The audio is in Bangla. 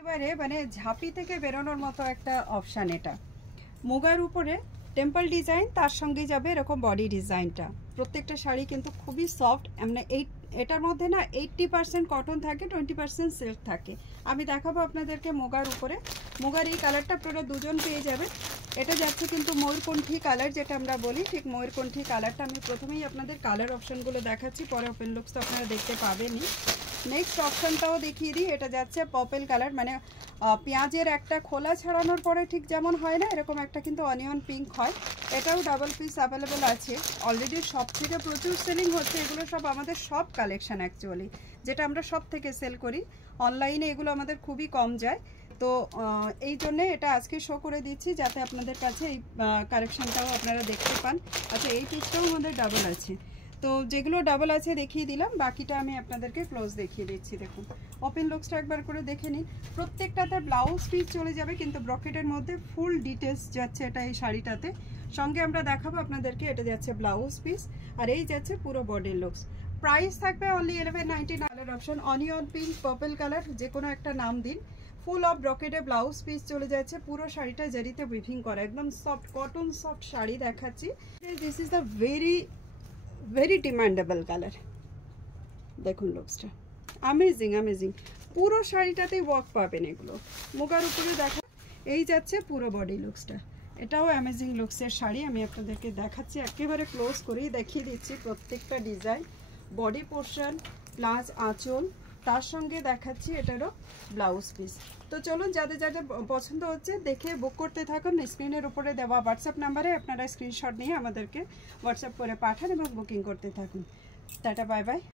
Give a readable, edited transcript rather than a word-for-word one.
এবারে মানে ঝাঁপি থেকে বেরোনোর মতো একটা অপশান। এটা মুগার উপরে টেম্পল ডিজাইন, তার সঙ্গে যাবে এরকম বডি ডিজাইনটা। প্রত্যেকটা শাড়ি কিন্তু খুবই সফট। মানে এটার মধ্যে না 80% কটন থাকে, 20% সিল্ক থাকে। আমি দেখাবো আপনাদেরকে মুগার উপরে। মুগার এই কালারটা আপনারা দুজন পেয়ে যাবেন। এটা যাচ্ছে কিন্তু ময়ূরকণ্ঠী কালার, যেটা আমরা বলি, ঠিক ময়ূরকণ্ঠী কালারটা। আমি প্রথমেই আপনাদের কালার অপশানগুলো দেখাচ্ছি, পরে ওপেন লুকস তো আপনারা দেখতে পাবেনই। নেক্সট অপশানটাও দেখিয়ে দিই। এটা যাচ্ছে পার্পল কালার, মানে পেঁয়াজের একটা খোলা ছাড়ানোর পরে ঠিক যেমন হয় না, এরকম একটা কিন্তু অনিয়ন পিঙ্ক হয়। এটাও ডাবল পিস অ্যাভেলেবেল আছে। অলরেডি সব থেকে প্রচুর সেলিং হচ্ছে। এগুলো সব আমাদের সব কালেকশান অ্যাকচুয়ালি, যেটা আমরা সব থেকে সেল করি। অনলাইনে এগুলো আমাদের খুবই কম যায়, তো এই জন্যে এটা আজকে শো করে দিচ্ছি, যাতে আপনাদের কাছে এই কালেকশানটাও আপনারা দেখতে পান। আচ্ছা, এই পিসটাও আমাদের ডাবল আছে। তো যেগুলো ডাবল আছে দেখিয়ে দিলাম, বাকিটা আমি আপনাদেরকে ক্লোজ দেখিয়ে দিচ্ছি। দেখুন, ওপেন লুকসটা একবার করে দেখে নিন। প্রত্যেকটাতে ব্লাউজ পিস চলে যাবে, কিন্তু ব্রকেটের মধ্যে ফুল ডিটেলস যাচ্ছে এটা এই শাড়িটাতে। সঙ্গে আমরা দেখাবো আপনাদেরকে, এটা যাচ্ছে ব্লাউজ পিস, আর এই যাচ্ছে পুরো বডির লুকস। প্রাইস থাকবে only 1199। Colour option onion pink, purple colour, যে কোনো একটা নাম দিন। ফুল অফ ব্রকেটে ব্লাউজ পিস চলে যাচ্ছে। পুরো শাড়িটা জারিতে উইভিং করা, একদম সফট কটন সফট শাড়ি দেখাচ্ছি। This is the very demandable colour. দেখুন লুকসটা অ্যামেজিং অ্যামেজিং। পুরো শাড়িটাতে ওয়ার্ক পাবেন এগুলো। মুগার উপরে দেখা এই যাচ্ছে পুরো বডি লুকসটা। এটাও অ্যামেজিং লুকসের শাড়ি। আমি আপনাদেরকে দেখাচ্ছি, একেবারে ক্লোজ করেই দেখিয়ে দিচ্ছি প্রত্যেকটা ডিজাইন, বডি পোর্শন প্লাস আঁচল, তার সঙ্গে দেখাচ্ছি এটারও ব্লাউজ পিস। তো চলুন, যাদের যাদের পছন্দ হচ্ছে দেখে বুক করতে থাকুন। স্ক্রিনের উপরে দেওয়া হোয়াটসঅ্যাপ নাম্বারে আপনারা স্ক্রিনশট নিয়ে আমাদেরকে হোয়াটসঅ্যাপ করে পাঠান এবং বুকিং করতে থাকুন। Tata, bye bye.